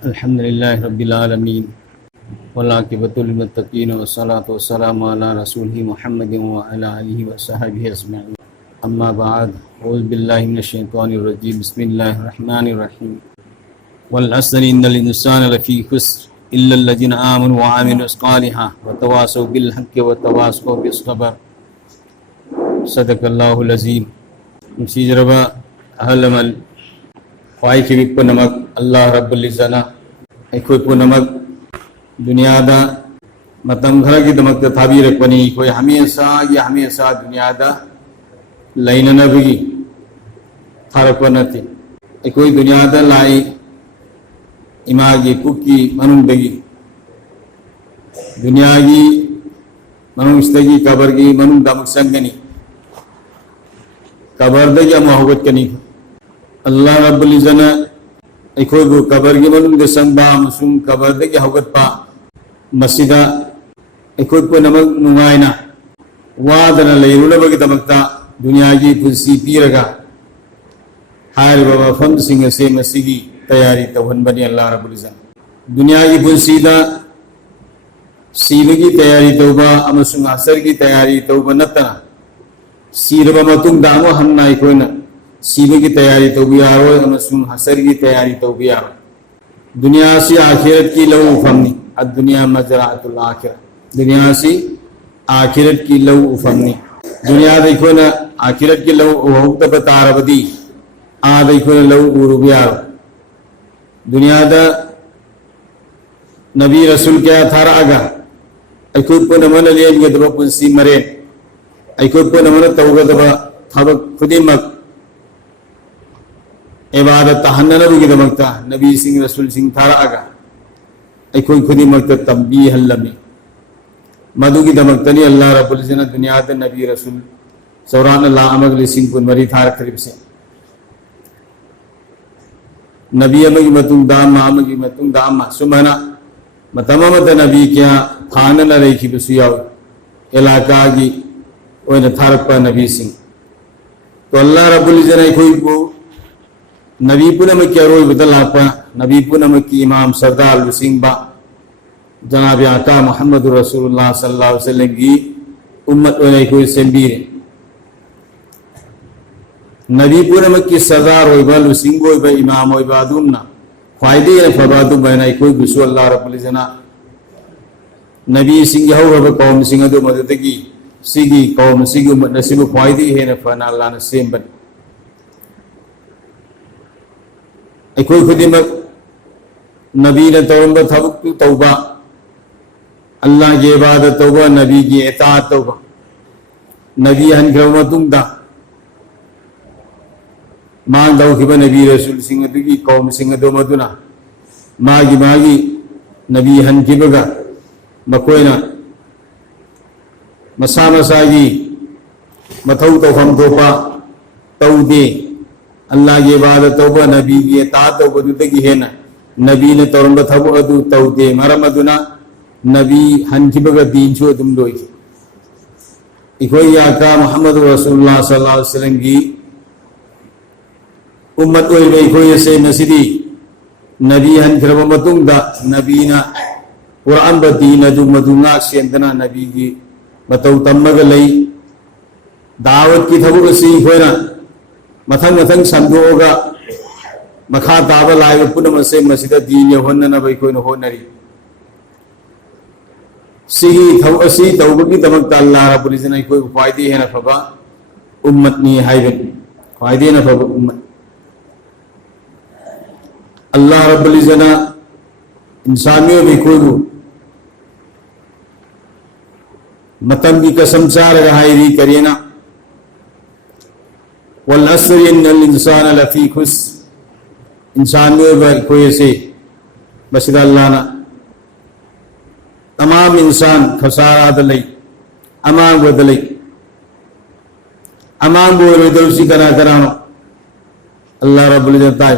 अल्हम्दुलिल्लाहि रब्बिल आलमीन वल्लाकिबतुल लिल मुत्तकीन वस्सलातु वस्सलामु अला रसूलिहि मुहम्मदिन व अला आलिहि व सहबिहि अजमईन। अम्मा बाद, औज़ु बिल्लाहि मिनश शैतानिर रजीम। बिस्मिल्लाहिर रहमानिर रहीम। वल अस्रि इन्नल इंसाना लफ़ी खुस्र इल्लल लज़ीना आमनु व अमिलुस सालिहात व तवासौ बिल हक़्क़ि व तवासौ बिस सब्र। सदक़ल्लाहुल अज़ीम। मुसीजरबा अहलमल ख्वाई की पुनमक अल्लाह रब्बुल इज़्ज़ना अखोई पुनमक दुनियादा मतम खरगीदमक्ता थाबीरकपनी अखोई हमेशा दुनियादा लैननबगी थारकपा नत्ते। अखोई दुनियादा लाई इमागी पुक्की मनुंगदगी दुनियागी मनुंगस्तगी कबरगी मनुंगदमक संगनी कबरदगी अमु हौगतकनी। अल्लाह रब्बुल इज़्ज़ना अखोइबु कबरगी मनुंगदा संगबा अमसुंग कबरदगी हौगतपा मसिदा अखोइ पुनमक नुंगाइना वादना लैरुनबगीदमक्ता दुनियागी पुंसी पीरगा हारिबा मफमसिंग असे मसिगी तैयारी तौहनबनी अल्लाह रब्बुल इज़्ज़ना। दुनियागी पुंसीदा सीबगी तैयारी तौबा अमसुंग हसरगी तैयारी तौबा नत्तना सीरबा मतुंगदा अमु हन्ना अखोइना सीबगी तैयारी तौबियारो अमसुंग हसरगी तैयारी तौबियारो। दुनिया से आखिरत की लौ उफमनी अद्दुनिया मज़राअतुल आखिरह। दुनिया से आखिरत की लौ उफमनी दुनिया देखोना आखिरत की लौ उहुक्त बतारबदी आ देखोना लौ उरुबियारो। दुनिया दा नबी रसूल क्या थारा आगा अखोइ पुनमन लेनगदबा पुंसी मरेन अखोइ पुनमन तौगदबा थबक खुदिमक इबादत तहन्ननबगीदमक्ता नबी सिंह रसूल सिंह थारा आगा अखोइ खुदिमक्ता तंबीहल्लमी मदुगीदमक्तनी अल्लाह रब्बुल इज़्ज़ना दुनियादा नबी रसूल सौरान लामक लिसिंग पुनमरी थारा खरीबसे नबी अमगी मतुंग दामा सुमना मतममता नबी क्या थानना रहीखिबसु याव इलाकागी ओइना थारकपा नबी सिंह। तो अल्लाह रब्बुल इज़्ज़ना अखोइबु नबी पुनमक की अरोइबदा लापा नबी पुनमक की इमाम सरदार लुसिंगबा जनाब आका मुहम्मदुर रसूलुल्लाह सल्लल्लाहु अलैहि वसल्लम की उम्मत ओइना अखोइ सेंबीरे। नबी पुनमक की सरदार होइबा लुसिंग होइबा इमाम होइबा अदुन्ना ख्वाइदी फबादु बैना अखोइ बुसु अल्लाह रब्बुल इज़्ज़ना नबी सिंह हौरबा कौम सिंह अदु मददगी सिगी कौम सिगी उम्मत नसीबु ख्वाइदी हेना फना अल्लाह न सेंबन। अखोइ खुदिमक नबी ने तौरंबा थबुक तौबा अल्लाह की इबादत तौबा नबी की इताअत तौबा नबी हनख्रब मतुंगदा मांग दौखिबा नबी रसूल सिंह अदुगी कौम सिंह अदु मदुना मागी नबी हनखिबगा मकोइना मसा मसागी मथौ तौफम तोपा तौदे अल्लाह की इबादत तौबा नबी की इताअत तौबदुदगी हेना नबी ने तौरंबा थबु अदु तौदे मरम अदुना नबी हनखिबगा दीन छो अदुम लोइखि। इखोइ आका मुहम्मद रसूलुल्लाह सल्लल्लाहु अलैहि वसल्लम की उम्मत ओइबा इखोइ से मसिदी नबी हनख्रबा मतुंगदा नबीना कुरान बा दीन अदु मदुंगा सेंदना नबी की मतौ तम्मगा लई दावत की थबु असी इखोइना मथंग मथंग संदोगा मखा ताबा लाइबा पुनमसे मसिदा दीन यहोन्ननबा इखोइना होनरी। सिगी थबु असी तौबगी दमक्ता अल्लाह रब्बुल इज़्ज़ना इखोइ ख्वाइदी हेना फबा उम्मत नी हाइबन ख्वाइदी हेना फबा उम्मत। अल्लाह रब्बुल इज़्ज़ना इंसानियों में कोई मतम की कसम चार हायरी करेना वल अस्रि इन्नल इंसाना लफ़ी खुस्र इंसानियों में कोई से बसिदा अल्लाह ना तमाम इंसान खसारा दलई अमांग बदलई अमांग बोले दलसी करा करानो अल्लाह रब्बुल इज़्ज़ना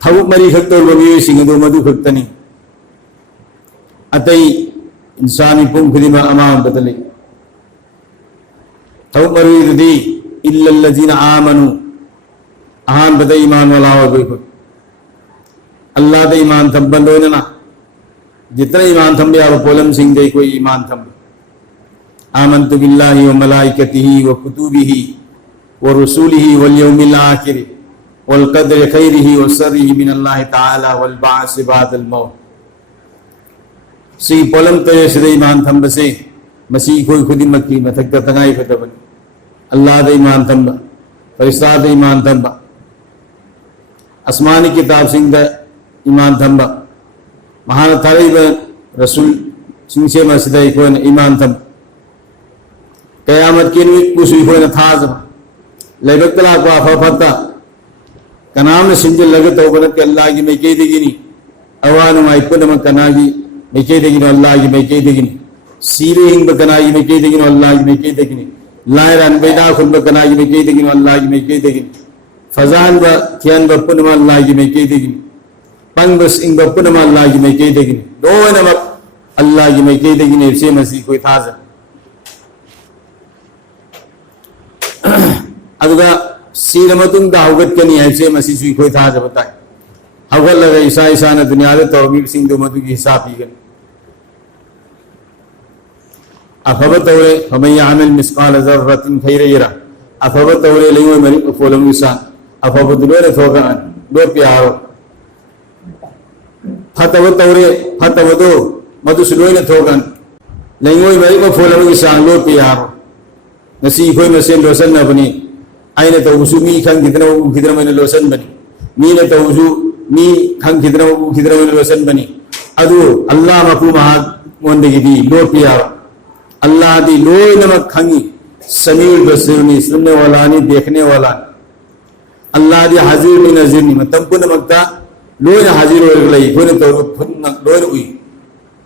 थबुक मरी खक्तौर बमियो सिंगदो मधु खक्तनी अतई इंसानी पुंग खुदिमा अमांग बदलई थबुक मरी इल्लल्लज़ीना आमनु अहान बदई ईमान वाला हो गई अल्लाह दे ईमान थंबन लोइनना जितना ईमान थंबे याब पोलम सिंह दे कोई ईमान थंब आमन्तु बिल्लाहि व मलाइकतिहि व कुतुबिहि व रुसुलिहि वल यौमिल आखिर वल क़द्रि खैरिहि व शर्रिहि मिनल्लाहि तआला वल बाअस बादल मौत सी पोलम तो सिदे ईमान थंब से मसी कोई खुदी मक्की मथक तंगाई फतबन अल्लाह दे ईमान थंब फरिश्ता दे ईमान थंब आसमानी किताब सिंह दे ईमान थंब महान थारीब रसूल सिंह से मसदे कोन ईमान थंब क़यामत की नुई कुसुई कोन थाज लेबतला को अफफता कनाम सिंजल लगत होगन के अल्लाह की मैं के दिगिनी अवानु माइकुन म कनागी मैं के दिगिनी अल्लाह की मैं के दिगिनी सीरे हिंग बकनागी मैं के दिगिनी अल्लाह की मैं के दिगिनी लायरन बैदा खुन बकनागी मैं के दिगिनी अल्लाह की मैं के दिगिनी फजान ब थियन ब पुनमा अल्लाह की मैं के दिगिनी पंग बस इंग ब पुनमा अल्लाह की मैं के दिगिनी दो नमक अल्लाह की मैं के दिगिनी से मसी कोई थाज अदुगा सीर मतुंग दा हौगत कनी ऐसे मसी सुई कोई थाज बताए हौगत लगा ईसा ईसा ने दुनिया दे तौहीद सिंह दो मधु की हिसाब पीगन अफबतौरे फमन यअमल मिस्काल ज़र्रतिन खैरन यरा अफबतौरे लेंगे मरि फोलम इंसान अफबतौरे थोगन दो प्यारो फतबतौरे फतबदो मधु सुलोइन थोगन लेंगे मरि फोलम इंसान लो प्यारो नसी कोई मसेन लोसन नबनी आइने तौसु मी खंग कितना मैंने लोसन बनी मी ने तौसु मी खंग कितना मैंने लोसन बनी अदु अल्लाह मकू महा मोंदगी दी लो प्यारो अल्लाह दी लोई नमक खंगी समीर बसीरनी सुनने वाला नहीं देखने वाला अल्लाह दी हाजिर नहीं नजीर नहीं मतलब को नमकता लोई ना हाजिर हो गई कोई ने तो लोई हुई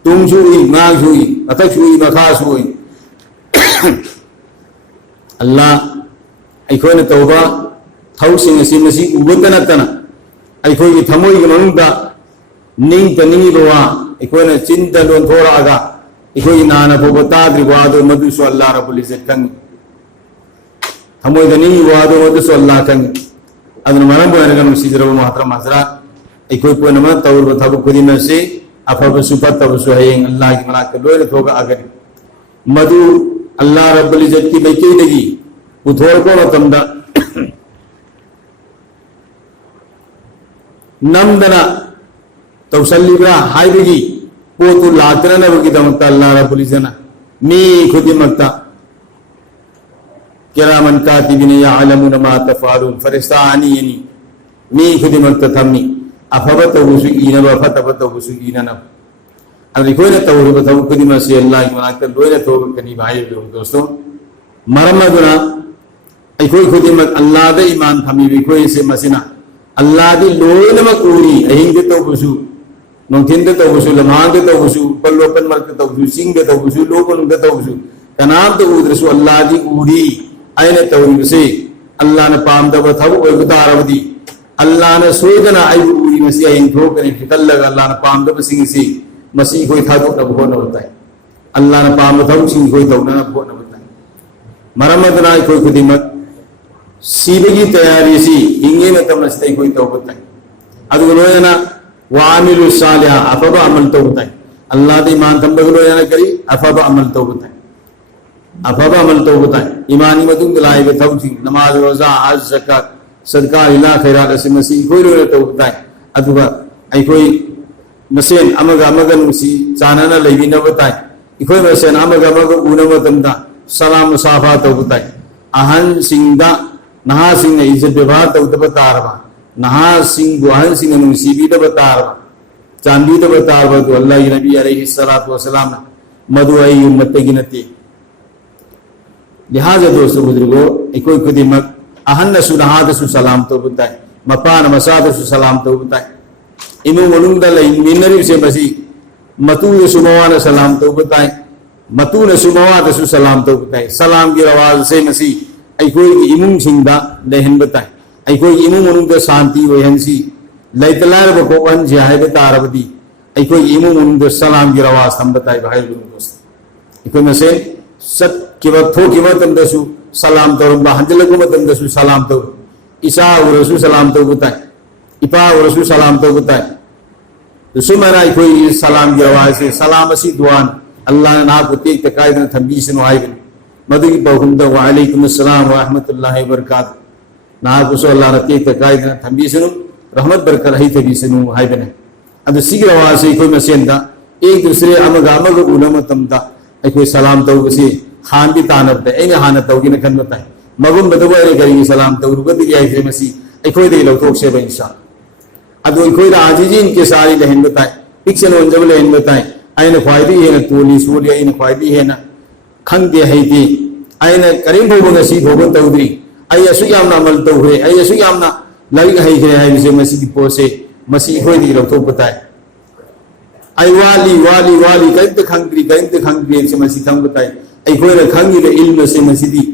तुम हुई माग हुई अतक हुई मखास हुई अल्लाह अखोई ने तौबा थौसिंग असी मसी उबतना तना अखोई की थमोई की मनुदा निंग तनिंग रोआ अखोई ने चिंता लोन थोड़ा आगा इकोई नाना बोबताद्रि वादो मधुसु अल्लाह रब्बुल इज्जत कंग हमोइदनी वादो मधुसु अल्लाह कंग अदन मरम बरगन सिजरो महतरम हजरत इकोई पोनम तौर बथब खुदिन से अफब सुपत तबसु हयें अल्लाह की मलाक लोय थोगा अगर मधु अल्लाह रब्बुल इज्जत की बैके दगी उथोर को मतमदा नमदना तौसल्लिबरा हाइबगी पोतु लात्रन बगी दमता अल्लाह रब्बुल इज्जत मी खुदी मक्ता किरामन कातिबिन यअलमुन मा तफअलून फरिश्ता आनीनी मी खुदी मक्ता थम्मी अफबत वसुईन व फतबत वसुईन न अब कोई ने तौर बताओ खुदी मसी अल्लाह की मनाक लोय ने तो कनी भाई दोस्तों मरमदुना कोई खुदी मत अल्लाह दे ईमान थमी भी कोई से मसिना अल्लाह दी लोय नमक उरी अहिंग तो वसु नोथिन दे तौबुसु लमान दे तौबुसु पल्लोपन मर दे तौबुसु सिंग दे तौबुसु लोपन दे तौबुसु कनाम दे उद्रसु अल्लाह दी उरी आयने तौबु से अल्लाह ने पाम दे बथब ओ गुतारवदी अल्लाह ने सोदना आई उरी मसी आइन थो करे फिकल लगा अल्लाह ने पाम दे सिंग से मसी कोई था तो अब होना होता है अल्लाह ने पाम दे सिंग कोई तो ना होना होता है मरमत ना कोई खुदिमत सीबे की तैयारी सी इंगे में तमस्ते कोई तो होता है अदु लोयना वामिलु सालिहा अफब अमल तो बताए अल्लाह दी ईमान तंबगलो याना करी अफब अमल तो बताए अफब अमल तो बताए ईमानी मदुंग लाई बे थौथि नमाज रोजा हज ज़कात सदका इला खैरात से मसी कोई रो तो बताए अथवा आई कोई मसेन अमगा नुसी चानना लेबी न बताए कोई मसेन अमगा उन मतमदा सलाम मुसाफा तो बताए अहन सिंगदा नहा सिंग ने इज्जत व्यवहार तो बतारबा नहा सिंह गुहन सिंह नुसीबी तो बतारबा चांदी तो बतारबा तो अल्लाह की नबी अलैहिस्सलातु वस्सलाम मधुआई उम्मत की नती लिहाजा दोस्तों बुजुर्गों कोई खुदिमत अहन सुनहाद सु सलाम तो बताए मपान मसाद सु सलाम तो बताए इनु मनुंग दल मिनरी से बसी मतू सुमवान सलाम तो बताए मतू न सुमवाद सु सलाम तो बताए सलाम की आवाज से मसी कोई इमुंग सिंदा लेहन बताए कोई इमुंग मनुंग शांति वहनसी लैतलार बको वन जाहे बतारबदी कोई इमुंग मनुंग सलाम की आवाज हम बताए भाई दोस्त कोई मसे सत कि थो कि मतमदसु सलाम तो हंजलको मतमदसु सलाम तो ईसा उरसु सलाम तो बताए इपा उरसु सलाम तो बताए तो सुमना कोई सलाम की आवाज से सलाम असी दुआन अल्लाह ने ना को तेक तकायदन थंबी सनु आइबन मदुगी बहुमद व अलैकुम अस्सलाम व रहमतुल्लाहि व बरकात ना को सो अल्लाह ने तेक तकायदन थंबी सनु रहमत बरकत है थबी सनु आइबन अदु सिगी आवाज से कोई मसेंदा एक दूसरे अमगा अमगा उनम तमदा कोई सलाम तौबसी खान भी तानबदा एने हाना तौगी न खन बताय मगुम बदबो रे गरी सलाम तौरुगद याय से मसी अखोय दे लौथोक से इंशाअल्लाह अदो अखोय आजीजी इनके सारी लहन बताय पिक्सन वंजब लहन बताय आइना ख्वाइदी है तोली सोली आइना ख्वाइदी है ना खंगे हैदी आइना करीम भोगन सी भोगन तौद्री आई असु यामना अमल तौरे आई असु यामना लाइक है के है से मसी की पोसे मसी अखोय दे लौथोक बताय आई वाली वाली वाली कइंत खंग्री से मसी खंग बताय अखोय न खंगी दे इल्म से मसीदी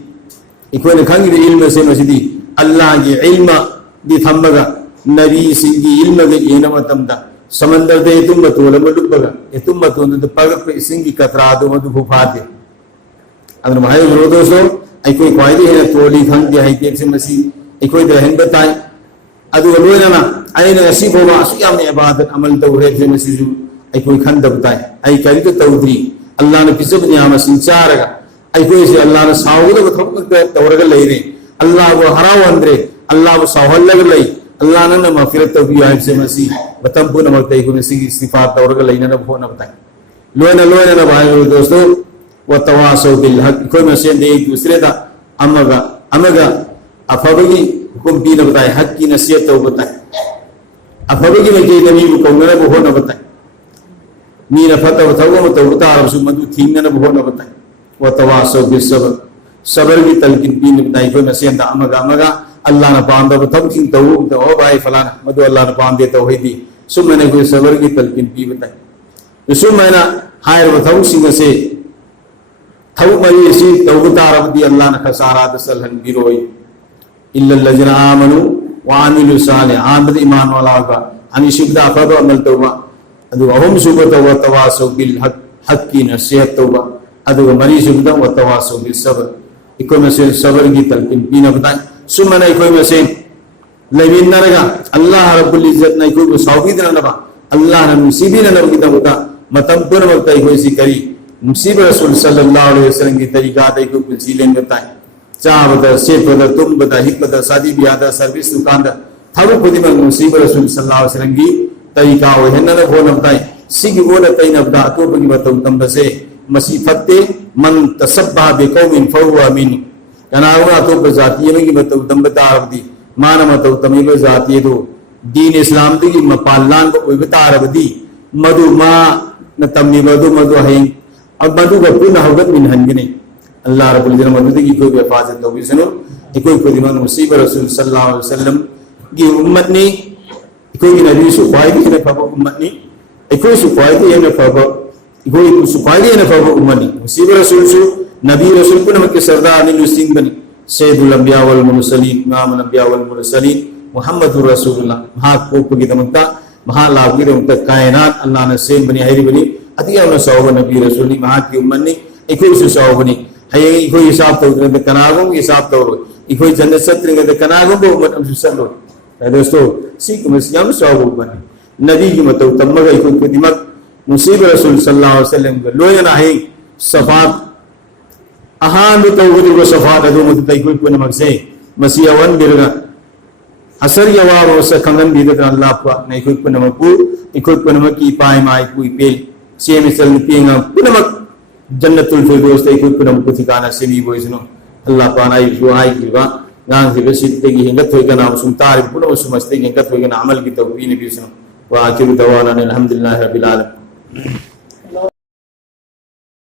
अखोय न खंगी दे इल्म से मसीदी अल्लाह की इल्म दी थम्बगा नबी सिंगी इल्म के येन मतमदा समंदर दे तुम मतोल मलुबगा ए तुम मतोन द पग पे सिंगी कतरा दो मधु फुफाते अदन भाई दोस्तों अखोय ख्वाइदी है तोली खंगे है के से मसी अखोय दे हन बताय अदु लोयना आइना असी बोमा असु याम इबादत अमल तौरे से मसी जु अखोय खन दबताय आई करी तो तौद्री अल्लाह ने पिसब नियाम सिंचारगा अखोय से अल्लाह ने सावुद थपक तौरगा लेरे अल्लाह वो हराव अंद्रे अल्लाह वो सावल्लग लई अल्लाह ने मगफिरत तौबी आइब से मसी बतम पुन मगतई को मसी की इस्तिफात तौरगा लेने न भो न बताय लोयना न भाई दोस्तों व तवासौ बिल हक कोई मसे दे एक दूसरे दा अमगा अफबगी हुकुम भी न बताए हक की नसीहत तो बताए अफबगी में के नबी को न भो न बताए मीना फतव तव तो बता रसु मधु थीन न भो न बताए व तवासौ बिल सबर की तलकिन भी न बताई कोई मसे दा अमगा अल्लाह ने पाम दब तब किन तो ओ भाई फलाना मधु अल्लाह ने पाम दे तौहीदी सुमने कोई सबर की तलकिन भी बताई तो सुमना हायर वथौ सिंह से थौ मरी सी तौबता रबदी अल्लाह ने खसारा दसलहन बिरोई इल्लल लजना आमनु व आमिलु सालिह आमद ईमान वाला का अनि शुबदा फद अमल तौबा अदु अहम सुबत व तवासौ बिल हक की नसीहत तौबा अदु मरी शुबदा व तवासौ बिल सब्र इको में से सबर की तलकिन भी न बताए सुमना कोई में से लेविन नरगा अल्लाह रब्बुल इज्जत ने कोई सौबीद न नबा अल्लाह ने मुसीबी न नबी दबता मतम पुर वक्त कोई सी करी मुसीब रसूल सल्लल्लाहु अलैहि वसल्लम की तरीका दे को कुसीलें बताए चा बता से बता तुम बता हिक बता शादी ब्याह सर्विस दुकान दा थारो खुदी में मुसीब रसूल सल्लल्लाहु अलैहि वसल्लम की तरीका हो है न भो न बताए सिग वो न तई न बता तो बगी बता तम बसे मसी फते मन तसब्बा बिकौमिन फहुवा मिन कनाउना तो बजाती में की बता तम बता रबदी मान मत तमी बजाती दो दीन इस्लाम दी मपालान को बता रबदी मधु मा न तमी मधु है अब मधु का पुनः हवगत मिन हनगने अल्लाह रब्बुल इज्जत मदद की कोई हिफाजत तो भी सुनो कोई कोई दिमाग मुसीब रसूल सल्लल्लाहु अलैहि वसल्लम की उम्मत ने कोई नबी सुपाई ने फब उम्मत ने कोई सुपाई ने फब कोई सुपाई ने फब उम्मत ने मुसीब रसूल सु नबी रसूल को नमक के सरदार ने लुसिंग बनी सैयदुल अंबिया वल मुरसलीन इमामुल अंबिया वल मुरसलीन मुहम्मदुर रसूलुल्लाह महा कोप की दमता महा लागी दमता कायनात अल्लाह ने सेम बनी हैरी बनी अतिया न सौब नबी रसूली महा की उम्मत ने कोई से सौब बनी है कोई हिसाब तो कनागों हिसाब तो कोई जन्नत सत्र के कनागों को उम्मत हम सल्लो दोस्तों सीख मुस्लिम सौब बनी नबी की मत तमगा कोई दिमाग मुसीब रसूल सल्लल्लाहु अलैहि वसल्लम को लोयना है सफात अहान तो वो सफात अदो मत तई कोई नमक से मसीह वन बिरगा असर यवाब से खंगन भी दे अल्लाह का नहीं कोई नमक को नमक की पाई माई कोई पे से मिसल पिंगा नमक जन्नतुल फिरदौस तई कोई नमक को ठिकाना से भी बोइसनो अल्लाह पानाई जुआई की गांग से बसिते की हिंगत होय का नाम सुनतार पुनो समझते की हिंगत होय का अमल की तौफीक भी सुनो व आखिर दवाना अल्हम्दुलिल्लाहि रब्बिल आलमीन।